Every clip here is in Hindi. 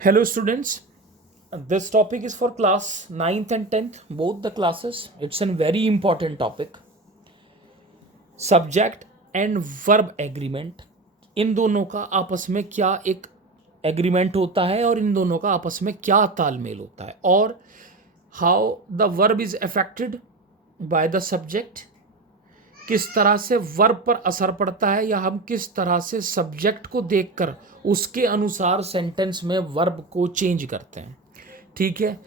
Hello students, this topic is for class 9th and 10th, both the classes. It's a very important topic. Subject and verb agreement. इन दोनों का आपस में क्या एक एग्रीमेंट होता है और इन दोनों का आपस में क्या तालमेल होता है और how the verb is affected by the subject, किस तरह से वर्ब पर असर पड़ता है या हम किस तरह से सब्जेक्ट को देखकर उसके अनुसार सेंटेंस में वर्ब को चेंज करते हैं। ठीक है,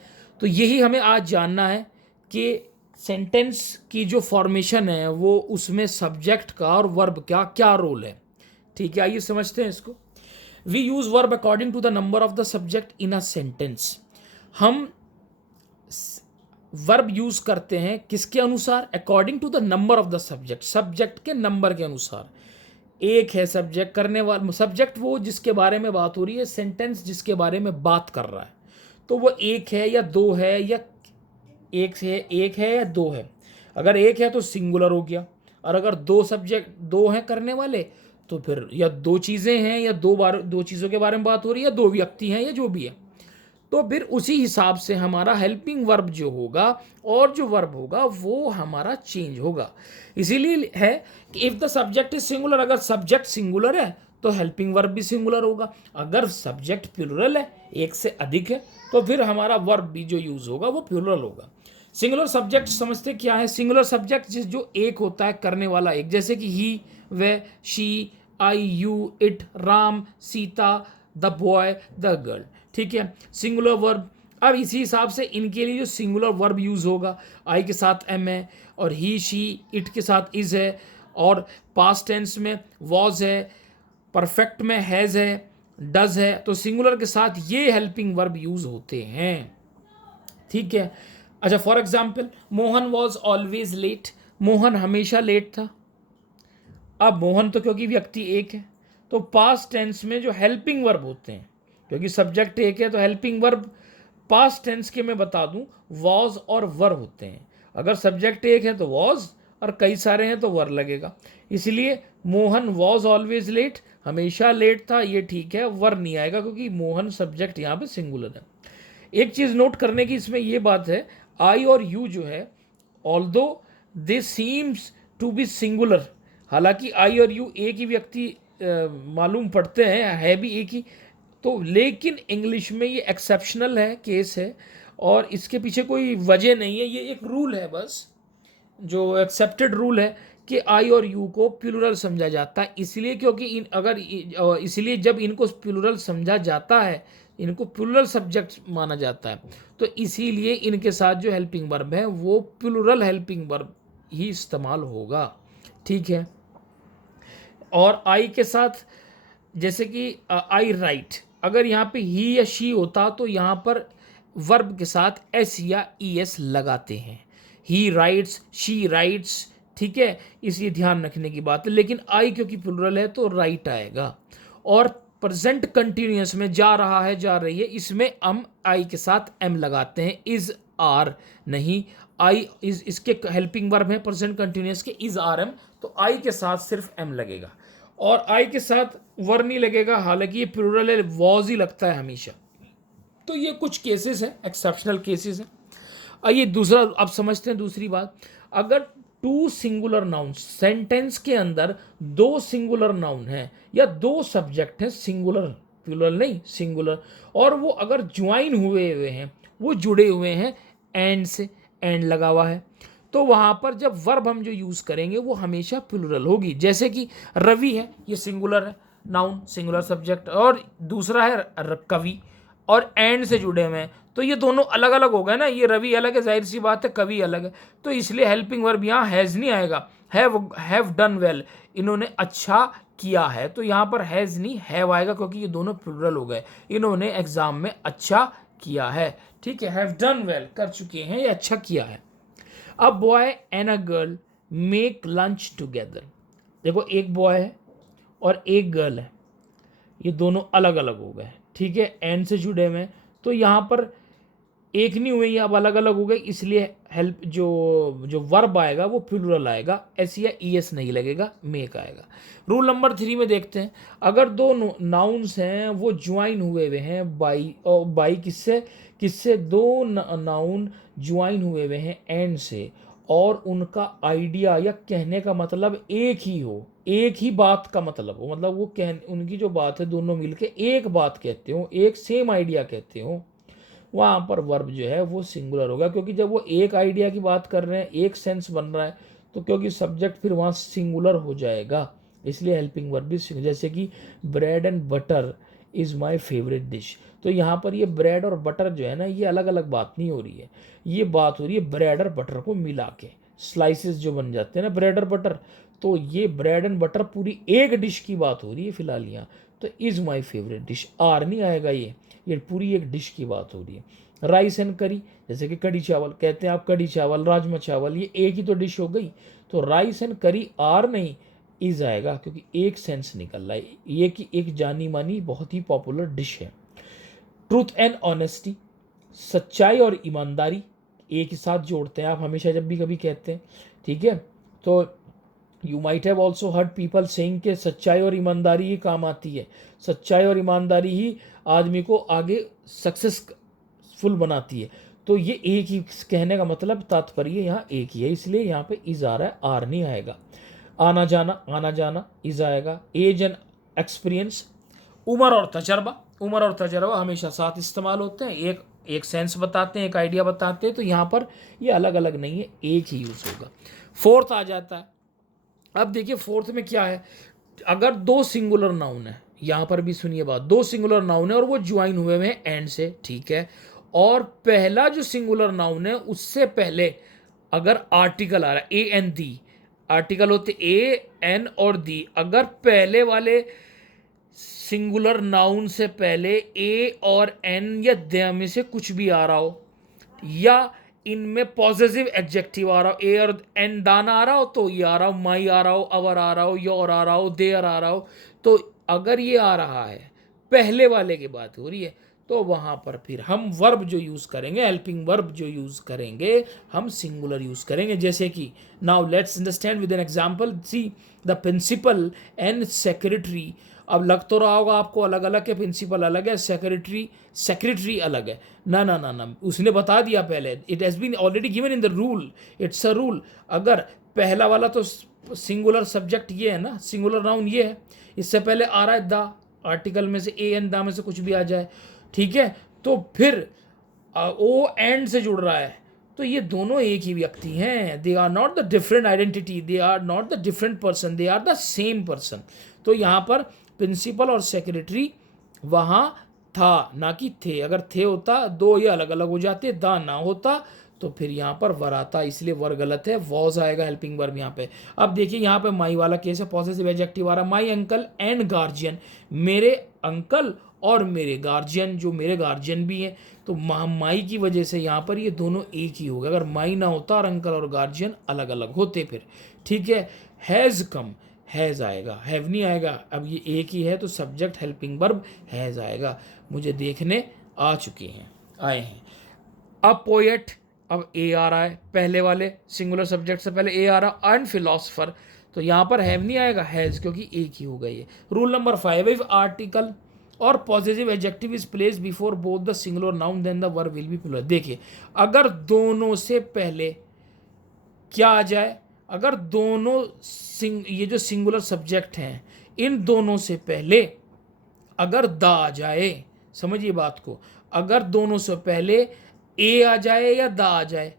तो यही हमें आज जानना है कि सेंटेंस की जो फॉर्मेशन है वो उसमें सब्जेक्ट का और वर्ब का क्या रोल है। ठीक है, आइए समझते हैं इसको। We use verb according to the number of the subject in a sentence. हम वर्ब यूज करते हैं किसके अनुसार? According to the number of the subject, subject के नंबर के अनुसार। एक है सब्जेक्ट, करने वाला सब्जेक्ट वो जिसके बारे में बात हो रही है, सेंटेंस जिसके बारे में बात कर रहा है, तो वो एक है या दो है या एक है या दो है। अगर एक है तो सिंगुलर हो गया, और अगर दो सब्जेक्ट दो हैं करने वाले तो फिर या दो चीज़ें हैं या दो चीज़ों के बारे में बात हो रही है या दो व्यक्ति हैं या जो भी है, तो फिर उसी हिसाब से हमारा हेल्पिंग वर्ब जो होगा और जो वर्ब होगा वो हमारा चेंज होगा। इसीलिए है कि if the subject is singular, अगर सब्जेक्ट सिंगुलर है तो हेल्पिंग वर्ब भी सिंगुलर होगा। अगर सब्जेक्ट प्लूरल है, एक से अधिक है, तो फिर हमारा वर्ब भी जो यूज होगा वो प्लूरल होगा। सिंगुलर सब्जेक्ट समझते क्या है? सिंगुलर सब्जेक्ट जो एक होता है, करने वाला एक, जैसे कि he, we, she, I, you, it, Ram, Sita, the boy, the girl. ठीक है, सिंगुलर वर्ब। अब इसी हिसाब से इनके लिए जो सिंगुलर वर्ब यूज होगा, आई के साथ एम है और ही, शी, इट के साथ इज है, और पास्ट टेंस में वॉज है, परफेक्ट में हैज़ है, डज है, तो सिंगुलर के साथ ये हेल्पिंग वर्ब यूज होते हैं। ठीक है, अच्छा for example, Mohan was always late, Mohan हमेशा लेट था। अब मोहन तो क्योंकि व्यक्ति एक है तो पास्ट टेंस में जो हेल्पिंग वर्ब होते हैं, क्योंकि सब्जेक्ट एक है तो हेल्पिंग वर्ब पास्ट टेंस के मैं बता दूं वॉज और वर होते हैं। अगर सब्जेक्ट एक है तो वॉज और कई सारे हैं तो वर लगेगा। इसलिए मोहन वॉज ऑलवेज लेट, हमेशा लेट था, ये ठीक है, वर नहीं आएगा क्योंकि मोहन सब्जेक्ट यहाँ पे सिंगुलर है। एक चीज़ नोट करने की इसमें ये बात है, आई और यू जो है, although they seems to be singular, हालांकि आई और यू एक ही व्यक्ति मालूम पड़ते हैं, है भी एक ही, तो लेकिन इंग्लिश में ये एक्सेप्शनल है, केस है, और इसके पीछे कोई वजह नहीं है, ये एक रूल है बस, जो एक्सेप्टेड रूल है कि आई और यू को प्लूरल समझा जाता है। इसलिए क्योंकि इसलिए जब इनको प्लूरल समझा जाता है, इनको प्लूरल सब्जेक्ट माना जाता है, तो इसीलिए इनके साथ जो हेल्पिंग वर्ब है वो प्लूरल हेल्पिंग वर्ब ही इस्तेमाल होगा। ठीक है, और आई के साथ जैसे कि आई राइट, अगर यहाँ पे ही या शी होता तो यहाँ पर वर्ब के साथ एस या ई एस लगाते हैं। ही राइट्स, शी राइट्स, ठीक है, इसलिए ध्यान रखने की बात है। लेकिन आई क्योंकि प्लूरल है तो राइट आएगा। और प्रेजेंट कंटिन्यूअस में जा रहा है, जा रही है, इसमें हम आई के साथ एम लगाते हैं, इज आर नहीं। आई इज इसके हेल्पिंग वर्ब है प्रेजेंट कंटिन्यूअस के, इज आर एम, तो आई के साथ सिर्फ एम लगेगा और आई के साथ वर नहीं लगेगा, हालांकि ये प्लूरल है, वॉज ही लगता है हमेशा। तो ये कुछ केसेस हैं, एक्सेप्शनल केसेस हैं। आइए दूसरा अब समझते हैं दूसरी बात। अगर टू सिंगुलर नाउन, सेंटेंस के अंदर दो सिंगुलर नाउन हैं या दो सब्जेक्ट हैं, सिंगुलर, प्लूरल नहीं, सिंगुलर, और वो अगर ज्वाइन हुए हुए हैं, वो जुड़े हुए हैं एंड से, एंड लगा हुआ है, तो वहाँ पर जब वर्ब हम जो यूज़ करेंगे वो हमेशा प्लूरल होगी। जैसे कि रवि है, ये सिंगुलर है, नाउन, सिंगुलर सब्जेक्ट, और दूसरा है कवि, और एंड से जुड़े हुए हैं, तो ये दोनों अलग अलग हो गए ना, ये रवि अलग है, जाहिर सी बात है, कवि अलग है, तो इसलिए हेल्पिंग वर्ब यहाँ हैज़ नहीं आएगा। हैव डन वेल, इन्होंने अच्छा किया है, तो यहाँ पर हैज़ नहीं हैव आएगा क्योंकि ये दोनों प्लूरल हो गए, इन्होंने एग्जाम में अच्छा किया है। ठीक है, हैव डन वेल, कर चुके हैं या अच्छा किया है। अब boy and a girl make lunch together, देखो एक बॉय है और एक गर्ल है, ये दोनों अलग अलग हो गए, ठीक है, एंड से जुड़े हुए हैं, तो यहाँ पर एक नहीं हुए, ये अब अलग अलग हो गए, इसलिए हेल्प जो जो वर्ब आएगा वो प्लूरल आएगा, एस या ई एस नहीं लगेगा, मेक आएगा। रूल नंबर 3 में देखते हैं, अगर दो नाउन्स हैं वो ज्वाइन हुए हुए हैं बाई, और बाई किससे, किससे, दो नाउन ज्वाइन हुए हुए हैं एंड से, और उनका आइडिया या कहने का मतलब एक ही हो, एक ही बात का मतलब हो, मतलब वो उनकी जो बात है दोनों मिलके एक बात कहते हो, एक सेम आइडिया कहते हो, वहाँ पर वर्ब जो है वो सिंगुलर होगा, क्योंकि जब वो एक आइडिया की बात कर रहे हैं, एक सेंस बन रहा है, तो क्योंकि सब्जेक्ट फिर वहाँ सिंगुलर हो जाएगा, इसलिए हेल्पिंग वर्ब भी जैसे कि bread and butter is my favourite dish. तो यहाँ पर ये ब्रेड और बटर जो है ना, ये अलग अलग बात नहीं हो रही है, ये बात हो रही है ब्रेड और बटर को मिला के, स्लाइसेस जो बन जाते हैं ना ब्रेड और बटर, तो ये ब्रेड एंड बटर पूरी एक डिश की बात हो रही है फिलहाल यहाँ। तो is my favourite dish, are नहीं आएगा, ये पूरी एक डिश की बात हो रही है। राइस एंड करी, जैसे कि कड़ी चावल कहते हैं आप, कड़ी चावल, राजमा चावल, ये एक ही तो डिश हो गई, तो राइस एंड करी आर नहीं, इज आएगा, क्योंकि एक सेंस निकल रहा है, ये कि एक जानी मानी बहुत ही पॉपुलर डिश है। ट्रूथ एंड ऑनेस्टी, सच्चाई और ईमानदारी एक ही साथ जोड़ते हैं आप हमेशा जब भी कभी कहते हैं, ठीक है। तो you might have also heard people saying कि सच्चाई और ईमानदारी ही काम आती है, सच्चाई और ईमानदारी ही आदमी को आगे सक्सेसफुल बनाती है। तो ये एक ही कहने का मतलब, तात्पर्य यहाँ एक ही है, इसलिए यहाँ पे इज आ रहा है, आर नहीं आएगा। आना जाना इज आएगा। एज एंड एक्सपीरियंस, उम्र और तजर्बा हमेशा साथ इस्तेमाल होते हैं, एक सेंस बताते हैं, एक आइडिया बताते हैं, तो यहाँ पर ये अलग अलग नहीं है, एक ही यूज होगा। फोर्थ आ जाता है, अब देखिए फोर्थ में क्या है, अगर दो सिंगुलर नाउन है, यहां पर भी सुनिए बात, दो सिंगुलर नाउन है और वो ज्वाइन हुए हुए हैं एंड से, ठीक है, और पहला जो सिंगुलर नाउन है उससे पहले अगर आर्टिकल आ रहा है, ए एन दी, आर्टिकल होते ए एन और दी, अगर पहले वाले सिंगुलर नाउन से पहले ए और एन या दे में से कुछ भी आ रहा हो, या इनमें पॉजिटिव एडजेक्टिव आ रहा हो, ए और एन दाना आ रहा हो, तो ये आ रहा हो, माई आ रहा हो, अवर आ रहा हो, योर आ रहा हो, देयर आ रहा हो, तो अगर ये आ रहा है पहले वाले की बात हो रही है, तो वहां पर फिर हम वर्ब जो यूज करेंगे, हेल्पिंग वर्ब जो यूज करेंगे, हम सिंगुलर यूज करेंगे। जैसे कि now let's understand with an example, see the principal and secretary. अब लग तो रहा होगा आपको अलग अलग है, प्रिंसिपल अलग है, सेक्रेटरी अलग है, ना ना ना ना, उसने बता दिया पहले, it has been already given in the rule, it's a rule. अगर पहला वाला तो सिंगुलर सब्जेक्ट ये है ना, सिंगुलर नाउन ये है, इससे पहले आ रहा है द, आर्टिकल में से ए एन द में से कुछ भी आ जाए, ठीक है, तो फिर ओ एंड से जुड़ रहा है, तो ये दोनों एक ही व्यक्ति हैं, they are not the different identity, they are not the different person, they are the same person. तो यहाँ पर प्रिंसिपल और सेक्रेटरी वहाँ था ना कि थे, अगर थे होता दो ये अलग अलग हो जाते, दा ना होता तो फिर यहाँ पर वर आता, इसलिए वर गलत है, वॉज आएगा हेल्पिंग वर्ब यहाँ पे। अब देखिए यहाँ पे माई वाला केस है, पॉसेसिव एडजेक्टिव आ रहा है, माई अंकल एंड गार्जियन, मेरे अंकल और मेरे गार्जियन, जो मेरे गार्जियन भी हैं, तो माई की वजह से यहाँ पर ये दोनों एक ही हो गए, अगर माई ना होता और अंकल और गार्जियन अलग अलग होते फिर, ठीक है। हैज़ कम, हैज़ आएगा, हैव नहीं आएगा, अब ये एक ही है तो सब्जेक्ट हेल्पिंग वर्ब हैज़ आएगा, मुझे देखने आ चुके हैं, आए हैं। अब पोएट, अब ए आ रहा है, पहले वाले सिंगुलर सब्जेक्ट से पहले ए आ रहा, एंड फिलोसफर, तो यहाँ पर हैव नहीं आएगा, हैज़, क्योंकि एक ही हो गई है। रूल नंबर 5, इफ आर्टिकल और positive adjective is place before both the singular noun then the verb will be plural. देखिए अगर दोनों से पहले क्या आ जाए, अगर दोनों ये जो सिंगुलर सब्जेक्ट हैं, इन दोनों से पहले अगर द आ जाए, समझिए बात को, अगर दोनों से पहले ए आ जाए या द आ जाए,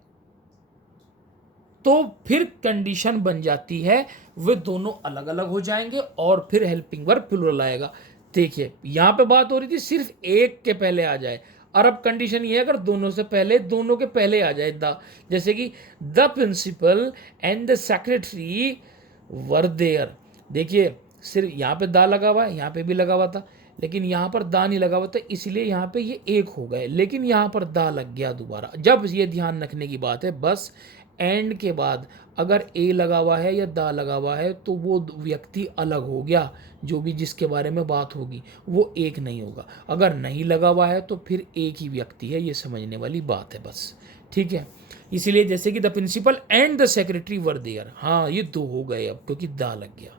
तो फिर कंडीशन बन जाती है वे दोनों अलग अलग हो जाएंगे और फिर हेल्पिंग वर्ब प्लूरल आएगा। देखिए यहां पे बात हो रही थी सिर्फ एक के पहले आ जाए, और अब कंडीशन ये है अगर दोनों से पहले, दोनों के पहले आ जाए द, जैसे कि the principal and the secretary were there. देखिए सिर्फ यहाँ पे दा लगा हुआ है, यहाँ पे भी लगा हुआ था, लेकिन यहाँ पर दा नहीं लगा हुआ था, इसलिए यहाँ पे ये एक हो गए, लेकिन यहाँ पर दा लग गया दोबारा। जब ये ध्यान रखने की बात है, बस एंड के बाद अगर ए लगा हुआ है या दा लगा हुआ है तो वो व्यक्ति अलग हो गया, जो भी जिसके बारे में बात होगी वो एक नहीं होगा। अगर नहीं लगा हुआ है तो फिर एक ही व्यक्ति है, ये समझने वाली बात है बस, ठीक है। इसीलिए जैसे कि the principal and the secretary were there, हाँ ये दो हो गए अब क्योंकि दा लग गया।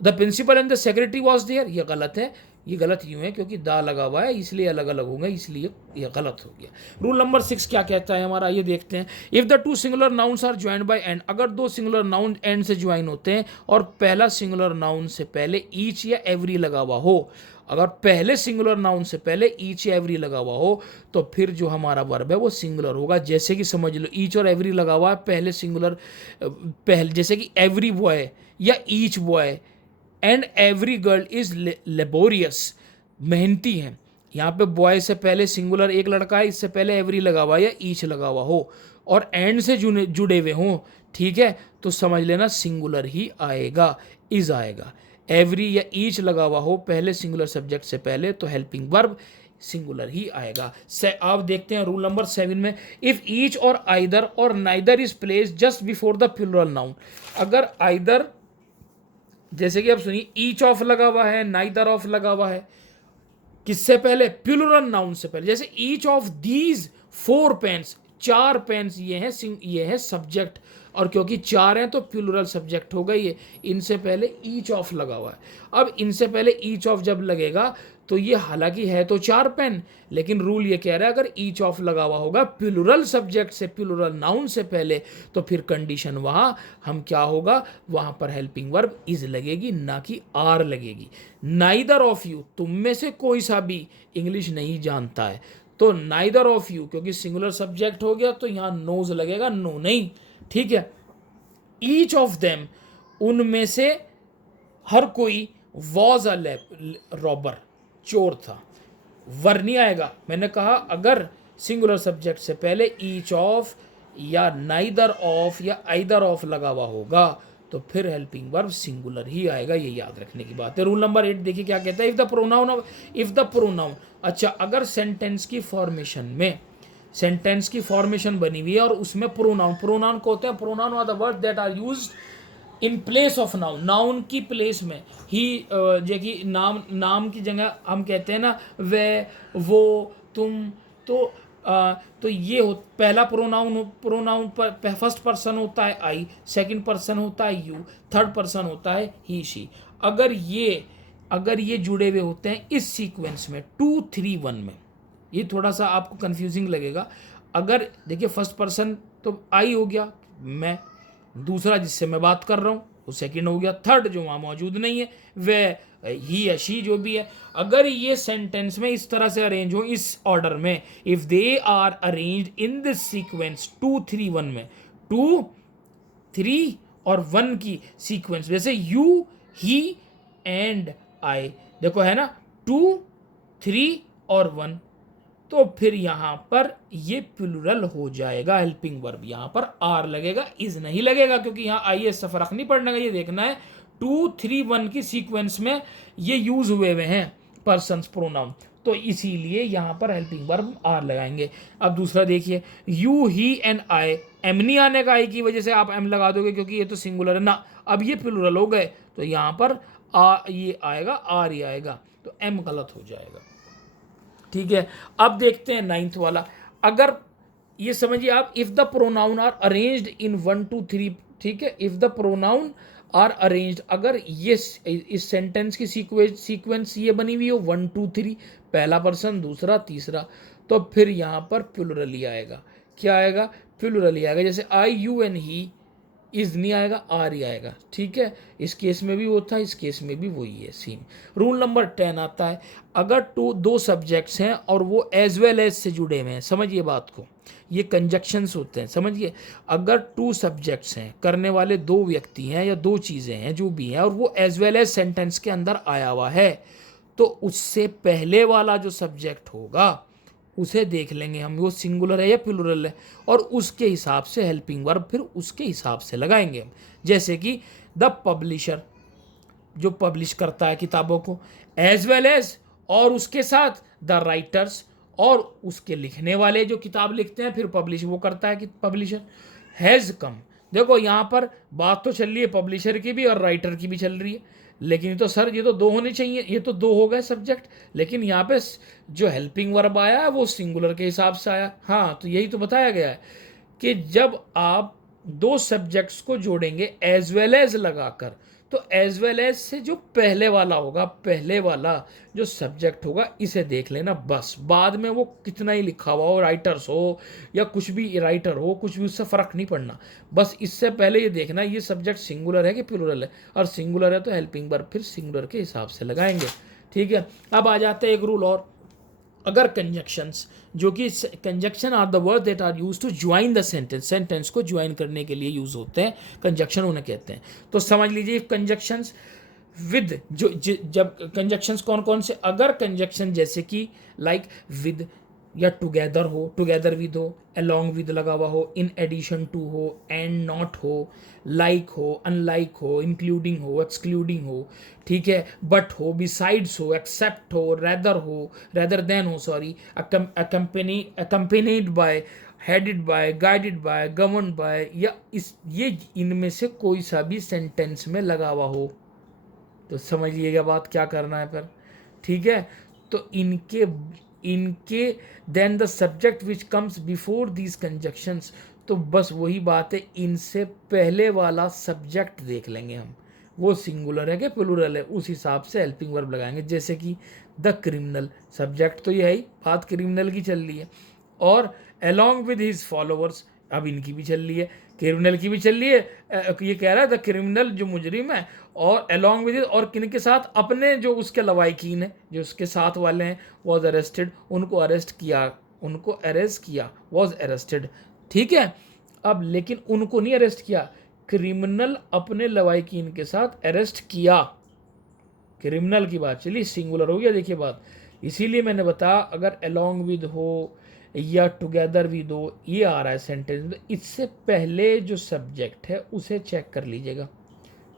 The principal and the secretary was there, ये गलत है, ये गलत यूं है क्योंकि दा लगा हुआ है इसलिए अलग अलग हो गए, इसलिए ये गलत हो गया। रूल नंबर 6 क्या कहता है हमारा, ये देखते हैं। If the two singular nouns are joined by and, अगर दो सिंगुलर नाउन एंड से ज्वाइन होते हैं और पहला सिंगुलर नाउन से पहले ईच या एवरी लगा हुआ हो, अगर पहले सिंगुलर नाउन से पहले ईच या एवरी लगा हुआ हो तो फिर जो हमारा वर्ब है वो सिंगुलर होगा। जैसे कि समझ लो ईच और एवरी लगा हुआ है, पहले सिंगुलर, पहले जैसे कि एवरी बॉय या each boy and every girl is laborious, मेहनती हैं। यहाँ पे बॉय से पहले सिंगुलर एक लड़का है, इससे पहले एवरी लगा हुआ या ईच लगा हुआ हो और एंड से जुड़े हुए हों, ठीक है, तो समझ लेना सिंगुलर ही आएगा, इज आएगा। एवरी या ईच लगा हुआ हो पहले सिंगुलर सब्जेक्ट से पहले तो हेल्पिंग वर्ब सिंगुलर ही आएगा। आप देखते हैं रूल नंबर 7 में, if each or either or neither is place just before the plural noun, अगर आइदर, जैसे कि आप सुनिए ईच ऑफ लगा हुआ है, नाइदर ऑफ लगा हुआ है, किससे पहले, प्लूरल नाउन से पहले। जैसे each of these 4 pens, 4 pens ये है सब्जेक्ट, और क्योंकि 4 हैं तो प्लूरल सब्जेक्ट हो गई है, इनसे पहले ईच ऑफ लगा हुआ है। अब इनसे पहले ईच ऑफ जब लगेगा तो ये हालांकि है तो 4 पेन, लेकिन रूल ये कह रहा है अगर ईच ऑफ लगा हुआ होगा प्लूरल सब्जेक्ट से, प्लूरल नाउन से पहले, तो फिर कंडीशन वहाँ हम क्या होगा, वहाँ पर हेल्पिंग वर्ब इज लगेगी, ना कि आर लगेगी। नाइदर ऑफ यू, तुम में से कोई सा भी इंग्लिश नहीं जानता है तो नाइदर ऑफ यू, क्योंकि सिंगुलर सब्जेक्ट हो गया तो यहाँ नोज लगेगा, नो नहीं, ठीक है। ईच ऑफ देम, उनमें से हर कोई, वॉज अ रॉबर, चोर था, वर नहीं आएगा। मैंने कहा अगर सिंगुलर सब्जेक्ट से पहले ईच ऑफ या नाइदर ऑफ या आइदर ऑफ लगा हुआ होगा तो फिर हेल्पिंग वर्ब सिंगुलर ही आएगा, ये याद रखने की बात है। रूल नंबर 8 देखिए क्या कहता है, इफ द प्रोनाउन, अच्छा अगर सेंटेंस की फॉर्मेशन में, सेंटेंस की फॉर्मेशन बनी हुई है और उसमें प्रोनाउन को होते हैं, pronoun are the word that are used in place of noun, noun की प्लेस में ही, जो कि नाम की जगह हम कहते हैं ना वे, वो, तुम, तो ये हो, पहला प्रोनाउन पर फर्स्ट पर्सन होता है आई, सेकंड पर्सन होता है यू, थर्ड पर्सन होता है ही शी। अगर ये जुड़े हुए होते हैं इस सीक्वेंस में 2 3 1 में, ये थोड़ा सा आपको कंफ्यूजिंग लगेगा। अगर देखिए फर्स्ट पर्सन तो आई हो गया मैं, दूसरा जिससे मैं बात कर रहा हूँ वो सेकंड हो गया, थर्ड जो वहाँ मौजूद नहीं है वह ही या शी जो भी है। अगर ये सेंटेंस में इस तरह से अरेंज हो, इस ऑर्डर में, if they are arranged in this sequence 2 3 1 में, 2 3 और 1 की सीक्वेंस, जैसे यू, ही एंड आई, देखो है ना 2 3 और 1, तो फिर यहां पर ये प्लूरल हो जाएगा, हेल्पिंग वर्ब यहां पर आर लगेगा, इज नहीं लगेगा, क्योंकि यहां आई एस से फर्क नहीं पड़ना, ये देखना है 2 3 1 की सीक्वेंस में ये यूज हुए हैं पर्सन्स प्रोनाउन, तो इसीलिए यहां पर हेल्पिंग वर्ब आर लगाएंगे। अब दूसरा देखिए, you, he and I, am नहीं आने का, आई की वजह से आप एम लगा दोगे क्योंकि ये तो सिंगुलर है ना, अब ये प्लूरल हो गए तो यहां पर ये आएगा, आर ही आएगा, तो एम गलत हो जाएगा, ठीक है। अब देखते हैं 9th वाला, अगर ये समझिए आप, if the pronoun are arranged in 1 2 3, ठीक है, if the pronoun are arranged, अगर ये इस सेंटेंस की सीक्वेंस ये बनी हुई हो 1 2 3, पहला पर्सन दूसरा तीसरा, तो फिर यहाँ पर प्लूरल ही आएगा, क्या आएगा, प्लूरल ही आएगा। जैसे आई यू एंड ही, इज नहीं आएगा, आर ही आएगा, ठीक है। इस केस में भी वो था, इस केस में भी वही है सेम। रूल नंबर 10 आता है, अगर दो सब्जेक्ट्स हैं और वो एज वेल एज से जुड़े हुए हैं, समझिए बात को, ये कंजक्शंस होते हैं, समझिए। अगर 2 सब्जेक्ट्स हैं, करने वाले 2 व्यक्ति हैं या 2 चीज़ें हैं जो भी हैं, और वो एज वेल एज सेंटेंस के अंदर आया हुआ है, तो उससे पहले वाला जो सब्जेक्ट होगा उसे देख लेंगे हम, वो सिंगुलर है या प्लूरल है, और उसके हिसाब से हेल्पिंग वर्ब फिर उसके हिसाब से लगाएंगे हम। जैसे कि द पब्लिशर, जो पब्लिश करता है किताबों को, एज वेल एज, और उसके साथ द राइटर्स, और उसके लिखने वाले जो किताब लिखते हैं फिर पब्लिश वो करता है कि पब्लिशर। हैज़ कम, देखो यहाँ पर बात तो चल रही है पब्लिशर की भी और राइटर की भी चल रही है, लेकिन ये तो सर ये तो दो होने चाहिए, ये तो दो हो गए सब्जेक्ट, लेकिन यहाँ पे जो हेल्पिंग वर्ब आया है वो सिंगुलर के हिसाब से आया। हाँ, तो यही तो बताया गया है कि जब आप दो सब्जेक्ट्स को जोड़ेंगे एज वेल एज लगाकर, तो एज वेल एज से जो पहले वाला होगा, पहले वाला जो सब्जेक्ट होगा इसे देख लेना बस। बाद में वो कितना ही लिखा हुआ हो, राइटर्स हो या कुछ भी राइटर हो, कुछ भी उससे फ़र्क नहीं पड़ना। बस इससे पहले ये देखना ये सब्जेक्ट सिंगुलर है कि प्लूरल है, और सिंगुलर है तो हेल्पिंग वर्ब फिर सिंगुलर के हिसाब से लगाएंगे। ठीक है, अब आ जाते हैं एक रूल और। अगर कंजक्शंस, जो कि conjunction are the word that are use to join the sentence, sentence को ज्वाइन करने के लिए यूज होते हैं, कंजक्शन उन्हें कहते हैं। तो समझ लीजिए कंजक्शंस विद, जब कंजक्शंस कौन कौन से, अगर कंजक्शन जैसे कि लाइक विद या टुगेदर हो, टुगेदर विद हो, अलोंग विद लगा हुआ हो, इन एडिशन टू हो, एंड नॉट हो, लाइक हो, अनलाइक हो, इंक्लूडिंग हो, एक्सक्लूडिंग हो, ठीक है, बट हो, बिसाइड्स हो, एक्सेप्ट हो, रेदर देन हो, sorry, accompanied by, headed by, guided by, govern by, या ये इनमें से कोई सा भी सेंटेंस में लगा हुआ हो, तो समझिएगा बात क्या करना है फिर। ठीक है, तो इनके then the subject which comes before these conjunctions, तो बस वही बात है, इनसे पहले वाला सब्जेक्ट देख लेंगे हम, वो सिंगुलर है कि प्लूरल है, उस हिसाब से हेल्पिंग वर्ब लगाएंगे। जैसे कि द क्रिमिनल, सब्जेक्ट तो ये है ही, बात क्रिमिनल की चल रही है, और अलॉन्ग विद हिज फॉलोअर्स, अब इनकी भी चल रही है, क्रिमिनल की भी चल रही है। ये कह रहा है द क्रिमिनल जो मुजरिम है, और अलॉन्ग विद, और किन के साथ, अपने जो उसके लवाइकीन है, जो उसके साथ वाले हैं, वॉज अरेस्टेड, उनको अरेस्ट किया, वॉज अरेस्टेड। ठीक है, अब लेकिन उनको नहीं अरेस्ट किया, क्रिमिनल अपने लवाइकीन के साथ अरेस्ट किया, क्रिमिनल की बात चली, सिंगुलर हो गया। देखिए बात, इसीलिए मैंने बताया अगर अलॉन्ग विद हो या टुगेदर विद हो ये आ रहा है सेंटेंस, तो इससे पहले जो सब्जेक्ट है उसे चेक कर लीजिएगा।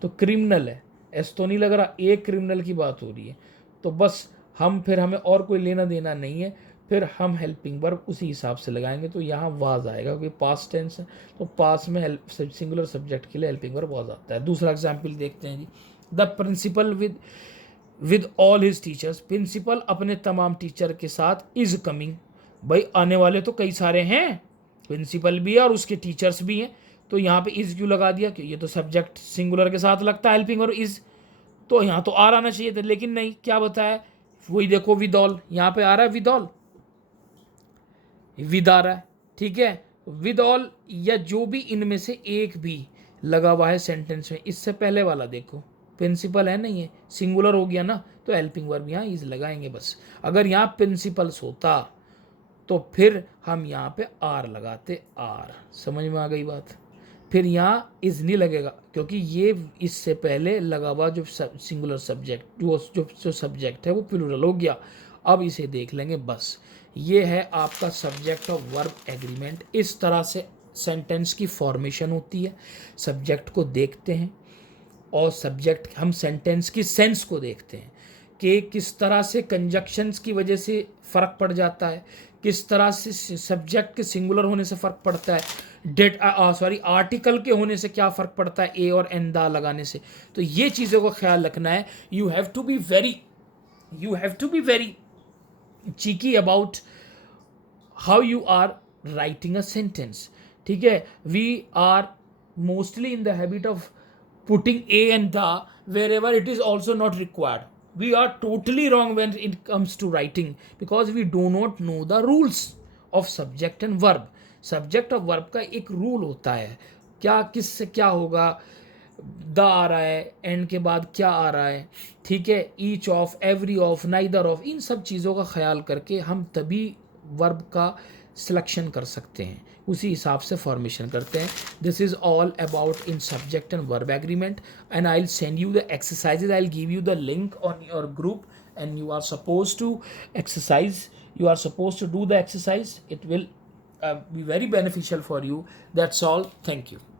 तो क्रिमिनल है, एस तो नहीं लग रहा, एक क्रिमिनल की बात हो रही है, तो बस हमें और कोई लेना देना नहीं है, फिर हम हेल्पिंग वर्ब उसी हिसाब से लगाएंगे। तो यहाँ वाज आएगा क्योंकि पास्ट टेंस है, तो पास में सिंगुलर सब्जेक्ट के लिए हेल्पिंग वर्ब वाज आता है। दूसरा एग्जाम्पल देखते हैं जी, the principal with all his teachers, principal अपने तमाम टीचर के साथ इज कमिंग, भाई आने वाले तो कई सारे हैं, प्रिंसिपल भी है और उसके टीचर्स भी हैं, तो यहाँ पे इज क्यों लगा दिया, कि ये तो सब्जेक्ट सिंगुलर के साथ लगता है हेल्पिंग और इज, तो यहाँ तो आर आना चाहिए था, लेकिन नहीं, क्या बताया, वही देखो विद ऑल, यहाँ पे आ रहा है विद ऑल, विद आ रहा है। ठीक है, विद ऑल या जो भी इनमें से एक भी लगा हुआ है सेंटेंस में, इससे पहले वाला देखो प्रिंसिपल है, नहीं है, सिंगुलर हो गया ना, तो हेल्पिंग वर्ब यहाँ इज लगाएंगे बस। अगर यहाँ प्रिंसिपल्स होता तो फिर हम यहाँ पे आर लगाते, आर, समझ में आ गई बात। फिर यहाँ इज नहीं लगेगा क्योंकि ये इससे पहले लगा हुआ जो सिंगुलर सब्जेक्ट जो सब्जेक्ट है वो प्लूरल हो गया। अब इसे देख लेंगे बस। ये है आपका सब्जेक्ट और वर्ब एग्रीमेंट। इस तरह से सेंटेंस की फॉर्मेशन होती है। सब्जेक्ट को देखते हैं और सब्जेक्ट, हम सेंटेंस की सेंस को देखते हैं कि किस तरह से कंजक्शंस की वजह से फ़र्क पड़ जाता है, किस तरह से सब्जेक्ट के सिंगुलर होने से फ़र्क पड़ता है, आर्टिकल के होने से क्या फ़र्क पड़ता है, ए और एन दा लगाने से। तो ये चीज़ों का ख्याल रखना है। You have to be very cheeky about how you are writing a sentence. ठीक है, we are mostly in the habit of putting a and the wherever it is also not required. We are totally wrong when it comes to writing because we do not know the rules of subject and verb. Subject और verb का एक रूल होता है, क्या किससे क्या होगा, द आ रहा है, एंड के बाद क्या आ रहा है, ठीक है, each of, every of, neither of, इन सब चीज़ों का ख्याल करके हम तभी वर्ब का सिलेक्शन कर सकते हैं, उसी हिसाब से फॉर्मेशन करते हैं। This is all about in subject and verb agreement and I will send you the exercises, I will give you the link on your group and you are supposed to do the exercise. It will be very beneficial for you. That's all. Thank you.